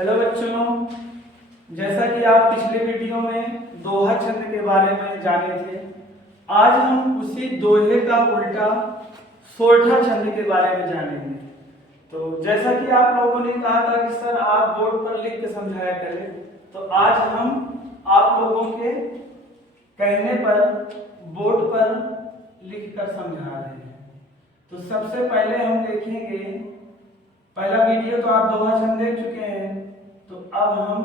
Hello बच्चों, जैसा कि आप पिछले वीडियो में दोहा छंद के बारे में जाने थे, आज हम उसी दोहे का उल्टा सोरठा छंद के बारे में जानेंगे। तो जैसा कि आप लोगों ने कहा था कि सर आप बोर्ड पर लिख के समझाया करें, तो आज हम आप लोगों के कहने पर बोर्ड पर लिख कर समझा रहे हैं। तो सबसे पहले हम देखेंगे, पहला वीडियो तो आप दोहा छंद देख चुके हैं, तो अब हम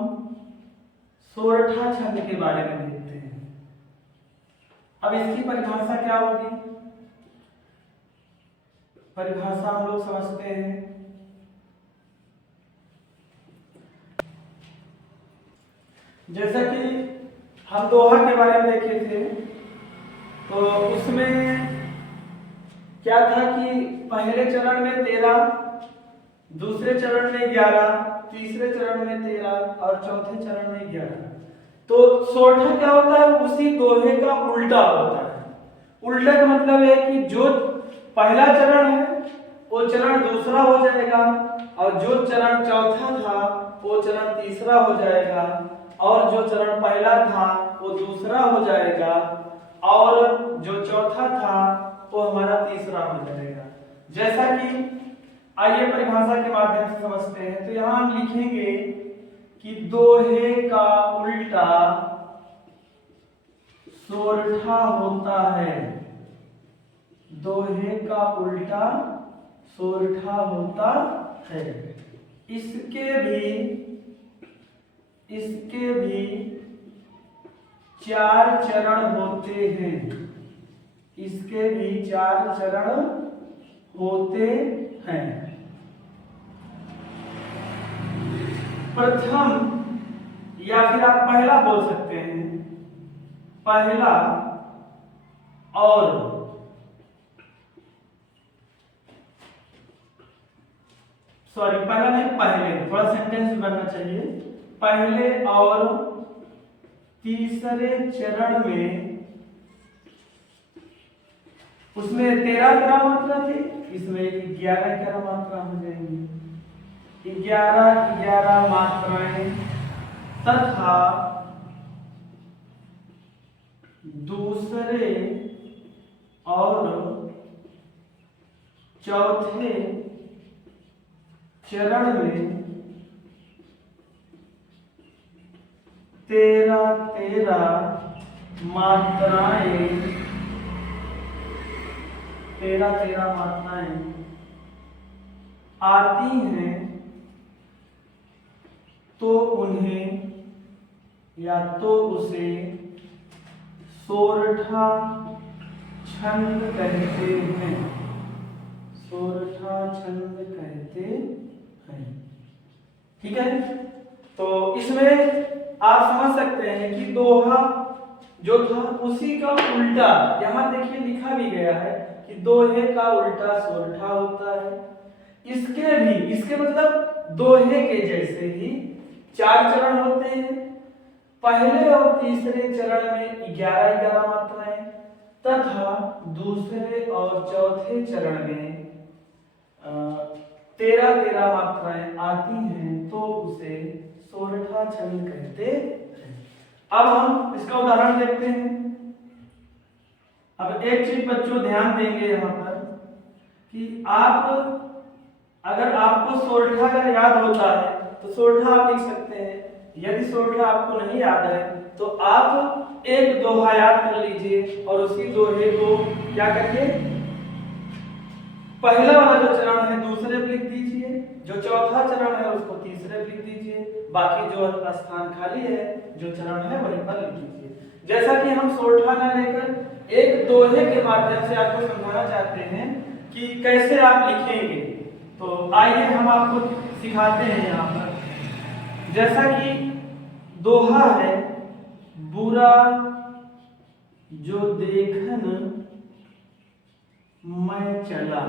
सोरठा छंद के बारे में देखते हैं। अब इसकी परिभाषा क्या होगी? परिभाषा हम लोग समझते हैं। जैसा कि हम दोहा के बारे में देखे थे, तो उसमें क्या था कि पहले चरण में 13, दूसरे चरण में 11, तीसरे चरण में 13 और चौथे चरण में 11। तो सोरठा क्या होता है? उसी दोहे का उल्टा होता है। उल्टा का मतलब है कि जो पहला चरण है वो चरण दूसरा हो जाएगा, और जो चरण चौथा था वो चरण तीसरा हो जाएगा, और जो चरण पहला था वो दूसरा हो जाएगा, और जो चौथा था वो हमारा तीसरा हो जाएगा। जैसा कि आइए परिभाषा के माध्यम से समझते हैं। तो यहां हम लिखेंगे कि दोहे का उल्टा सोरठा होता है। दोहे का उल्टा सोरठा होता है। इसके भी 4 चरण होते हैं। इसके भी 4 चरण होते हैं। प्रथम, या फिर आप पहला बोल सकते हैं, पहला और पहला नहीं, पहले, थोड़ा सेंटेंस बनना चाहिए। पहले और तीसरे चरण में, उसमें 13 मात्रा थी, इसमें 11 मात्रा हो जाएंगी। 11 मात्राएं तथा दूसरे और चौथे चरण में 13 मात्राएं 13 मात्राएं आती हैं, तो उन्हें या तो उसे सोरठा छंद कहते हैं। सोरठा छंद कहते हैं। ठीक है, तो इसमें आप समझ सकते हैं कि दोहा जो था उसी का उल्टा, यहां देखिए लिखा भी गया है कि दोहे का उल्टा सोरठा होता है। इसके मतलब दोहे के जैसे ही 4 चरण होते हैं। पहले और तीसरे चरण में 11 मात्राएं तथा दूसरे और चौथे चरण में 13 मात्राएं आती हैं, तो उसे सोरठा छंद कहते हैं। अब हम इसका उदाहरण देखते हैं। अब एक चीज बच्चों ध्यान देंगे यहाँ पर कि अगर आपको सोरठा अगर याद होता है तो सोरठा आप लिख सकते हैं। यदि सोरठा आपको नहीं याद है तो आप एक दोहा याद कर लीजिए और उसी दोहे को क्या करिए, पहला वाला जो चरण है दूसरे पे लिख दीजिए, जो चौथा चरण है उसको तीसरे पे लिख दीजिए, बाकी जो स्थान खाली है, जो चरण है वहीं पर लिख दीजिए। जैसा कि हम सोरठा ना लेकर एक दोहे के माध्यम से आपको समझाना चाहते हैं कि कैसे आप लिखेंगे, तो आइए हम आपको सिखाते हैं। यहाँ पर जैसा कि दोहा है, बुरा जो देखन मैं चला।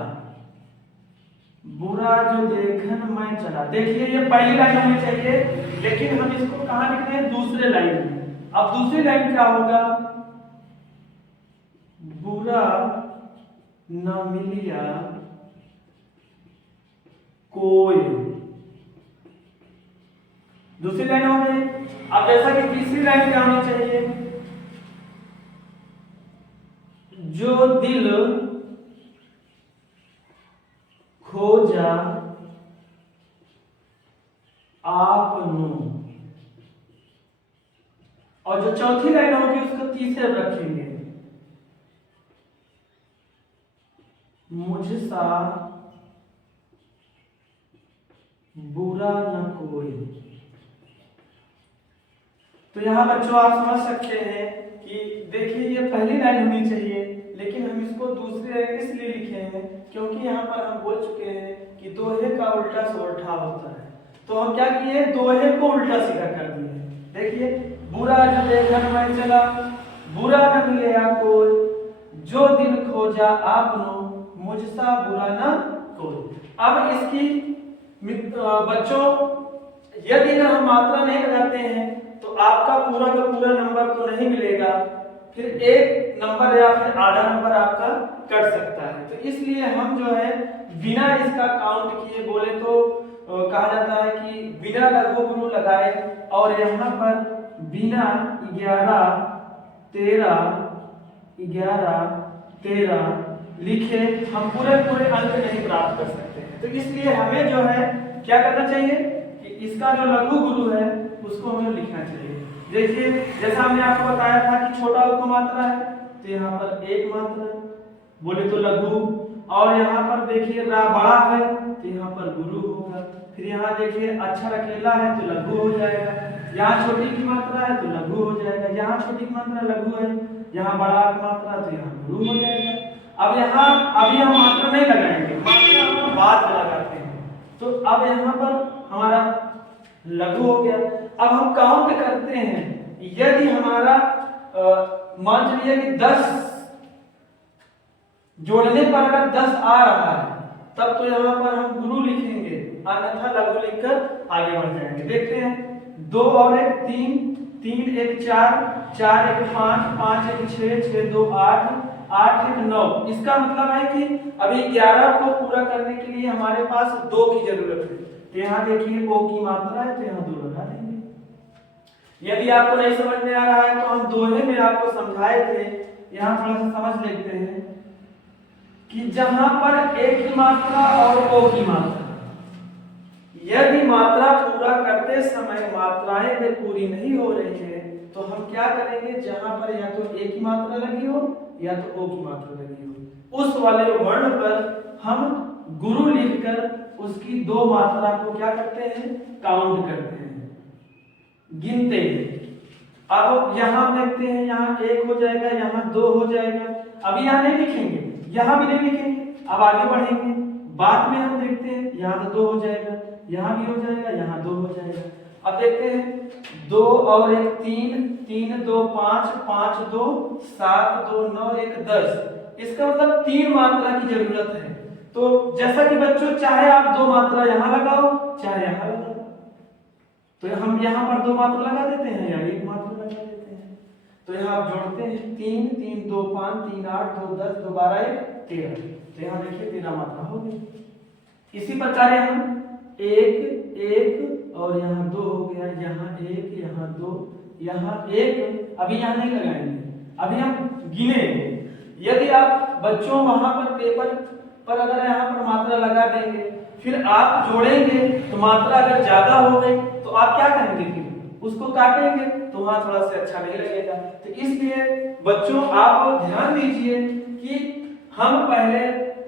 बुरा जो देखन मैं चला, देखिए ये पहली लाइन होनी चाहिए, लेकिन हम इसको कहां लिख रहे हैं? दूसरे लाइन में। अब दूसरी लाइन क्या होगा? बुरा न मिलिया कोई। दूसरी लाइन हो गई। अब जैसा कि तीसरी लाइन क्या होनी चाहिए, जो दिल खोजा आपनो, और जो चौथी लाइन होगी उसको तीसरे रखेंगे, मुझसा बुरा न कोई। तो यहां बच्चों आप समझ सकते हैं कि देखिए ये पहली लाइन होनी चाहिए, लेकिन हम इसको दूसरी लाइन इसलिए लिखे हैं क्योंकि यहाँ पर हम बोल चुके हैं कि दोहे का उल्टा सोल्ठा होता है। तो हम क्या किए, दोहे को उल्टा सीधा कर दिए। देखिए, बुरा जो देखन में चला, बुरा न मिले कोई, जो दिल खोजा आपनो, मुझसा बुरा न कोई। अब इसकी बच्चों यदि अगर हम मात्रा नहीं लगाते हैं तो आपका पूरा का पूरा नंबर तो नहीं मिलेगा, फिर एक नंबर या फिर आधा नंबर आपका कट सकता है। तो इसलिए हम जो है बिना इसका काउंट किए बोले तो कहा जाता है कि बिना लघु गुरु लगाए, और यहाँ पर बिना 11 13 लिखे हम पूरे अंक नहीं प्राप्त कर सकते हैं। तो इसलिए हमें जो है क्या करना चाहिए कि इसका जो लघु गुरु है उसको हमें लिखना चाहिए। देखिए, जैसा हमने आपको बताया था कि छोटा उप मात्रा है तो यहाँ पर एक मात्रा बोले तो लघु, और यहाँ पर देखिए रा बड़ा है तो यहाँ पर गुरु होगा। फिर यहाँ देखिए अक्षर अकेला है तो लघु हो जाएगा, यहाँ छोटी की मात्रा है तो लघु हो जाएगा, यहाँ छोटी की मात्रा लघु है, यहाँ बड़ा की मात्रा तो यहाँ गुरु हो जाएगा। अब यहाँ अभी हम मात्रा नहीं लगाएंगे, मात्रा हम बाद में लगाते हैं। तो अब यहाँ पर हमारा लघु हो गया। अब हम काउंट करते हैं, यदि हमारा मान लीजिए कि 10 जोड़ने पर अगर 10 आ रहा है तब तो यहाँ पर हम गुरु लिखेंगे, अन्यथा लघु लिखकर आगे बढ़ जाएंगे। देखते हैं, 2 और 1 3, 3 1 4, 4 1 5, 5 1 6, 6 2 8, 8 1 9। इसका मतलब है कि अभी 11 को पूरा करने के लिए हमारे पास 2 की जरूरत है। तो यहाँ देखिए ओ की मात्रा है तो यहाँ 2 लगा देंगे। यदि आपको नहीं समझ में आ रहा है तो हम दोहे में आपको समझाए थे, यहाँ थोड़ा सा समझ लेते हैं कि जहां पर ए की मात्रा और ओ की मात्रा, यदि मात्रा पूरा करते समय मात्राएं में पूरी नहीं हो रही है तो हम क्या करेंगे, जहां पर या तो ए की मात्रा लगी हो या तो ओ की मात्रा लगी हो, उस वाले वर्ण पर हम गुरु लिखकर उसकी 2 मात्रा को क्या करते हैं, काउंट करते हैं, गिनते हैं। अब यहाँ देखते हैं, यहाँ 1 हो जाएगा, यहाँ 2 हो जाएगा। अभी यहाँ नहीं लिखेंगे, यहाँ भी नहीं लिखेंगे, अब आगे बढ़ेंगे, बाद में हम देखते हैं यहाँ तो 2 हो जाएगा, यहाँ भी हो जाएगा, यहाँ 2 हो जाएगा। अब देखते हैं 2 और 1 3, 3 2 5, 5 2 7 2 9 1 10। इसका मतलब 3 मात्रा की जरूरत है। तो जैसा कि बच्चों चाहे आप 2 मात्रा यहाँ लगाओ चाहे यहाँ लगाओ, तो हम यहाँ पर 2 मात्रा लगा देते हैं या 1 मात्रा लगा देते हैं। तो यहाँ आप जोड़ते हैं 3 3 2 5 3 8 2 10 2 12 1 13। तो यहाँ देखिए 13 मात्रा हो गई। इसी प्रकार यहाँ 1 1 और यहाँ 2 हो गया, यहाँ 1 यहाँ 2 यहाँ 1। अभी यहाँ नहीं लगाएंगे, अभी हम गिनेंगे। यदि आप बच्चों वहां पर पेपर पर अगर यहाँ पर मात्रा लगा देंगे, फिर आप जोड़ेंगे तो मात्रा अगर ज्यादा हो गई तो आप क्या करेंगे, फिर उसको काटेंगे तो वहां थोड़ा सा अच्छा नहीं लगेगा। तो इसलिए बच्चों आप ध्यान दीजिए कि हम पहले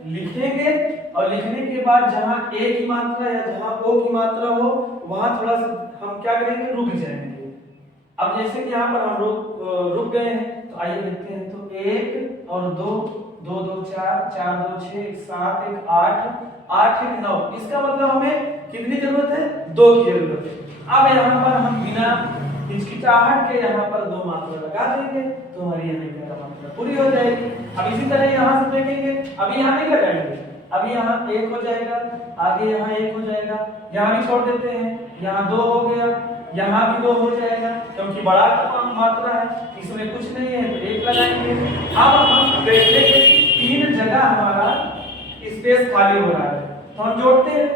लिखेंगे और लिखने के बाद जहां ए की मात्रा या जहां ओ की मात्रा हो वहां थोड़ा सा हम क्या करेंगे, रुक जाएंगे। अब जैसे कि यहाँ पर हम रुक गए हैं तो आइए देखते हैं। तो 1 और 2 2 2 4 4 2 6 1 7 1 8 8 1 9। इसका मतलब हमें कितनी जरूरत है, 2 की जरूरत है। अब यहाँ पर हम बिना हिचकिचाहट के यहाँ पर 2 मात्रा लगा देंगे तो हमारी यहाँ 11 मात्रा पूरी हो जाएगी। अब इसी तरह यहाँ से देखेंगे, अभी यहाँ नहीं लगाएंगे, अभी यहाँ 1 हो जाएगा, आगे यहाँ 1 हो जाएगा, यहाँ भी छोड़ देते हैं, यहाँ 2 हो गया, यहाँ भी 2 हो जाएगा क्योंकि बड़ा मात्रा है, इसमें कुछ नहीं है तो 1 लगाएंगे। अब हम देखते हैं कि 3 जगह हमारा स्पेस खाली हो रहा है तो हम जोड़ते हैं।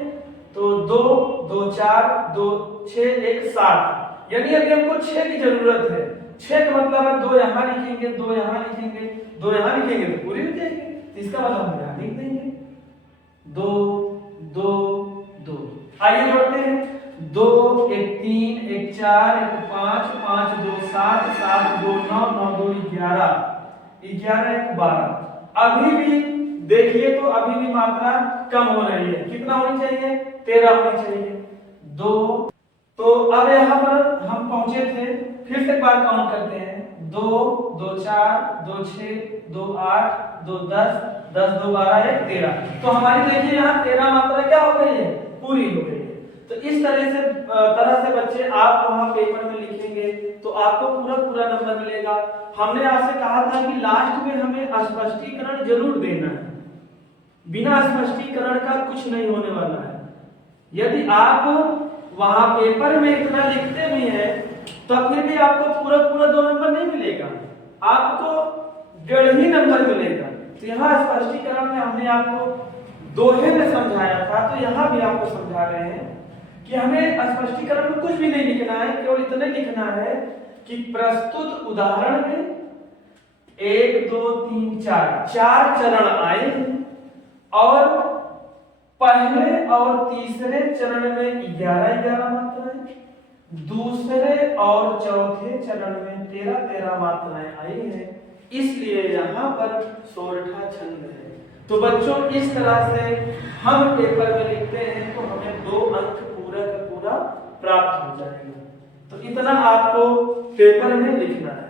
तो 2 2 4 2 6 1 7, यानी अभी हमको 6 की जरूरत है। 6 का मतलब है 2 यहाँ लिखेंगे, 2 यहाँ लिखेंगे, 2 यहाँ लिखेंगे तो पूरी हो जाएगी। तो इसका मतलब हम यहाँ लिख देंगे 2 2 2। आइए जोड़ते हैं। 2 1 3 1 4 1 5 5 2 7 7 2 9 9 2 11 11 1 12। अभी भी देखिए तो अभी भी मात्रा कम हो रही है। कितना होनी चाहिए? 13 होनी चाहिए। 2। तो अब यहाँ पर हम पहुंचे थे, फिर से एक बार काउंट करते हैं। 2 2 4 2 6 2 8 2 10 10 2 12 1 13। तो हमारी देखिए यहाँ 13 मात्रा क्या हो गई है? पूरी हो गई है। तो इस तरह से बच्चे आप वहां पेपर में लिखेंगे तो आपको पूरा नंबर मिलेगा। हमने आपसे कहा था कि लास्ट में हमें स्पष्टीकरण जरूर देना है, बिना स्पष्टीकरण का कुछ नहीं होने वाला है। यदि आप वहां पेपर में इतना लिखते भी हैं तो फिर भी आपको पूरा 2 नंबर नहीं मिलेगा, आपको 1.5 ही नंबर मिलेगा। तो यहाँ स्पष्टीकरण में हमने आपको दोहे में समझाया था, तो यहाँ भी आपको समझा रहे हैं कि हमें स्पष्टीकरण में कुछ भी नहीं लिखना है, केवल इतना लिखना है कि प्रस्तुत उदाहरण में 1 2 3 4 चरण आए और पहले और तीसरे चरण में 11 मात्राएं, दूसरे और चौथे चरण में 13 मात्राएं आई हैं, इसलिए यहाँ पर सोरठा छंद है। तो बच्चों इस तरह से हम पेपर में लिखते हैं तो हमें 2 अंक पूरा का पूरा प्राप्त हो जाएगा। तो इतना आपको पेपर में लिखना है।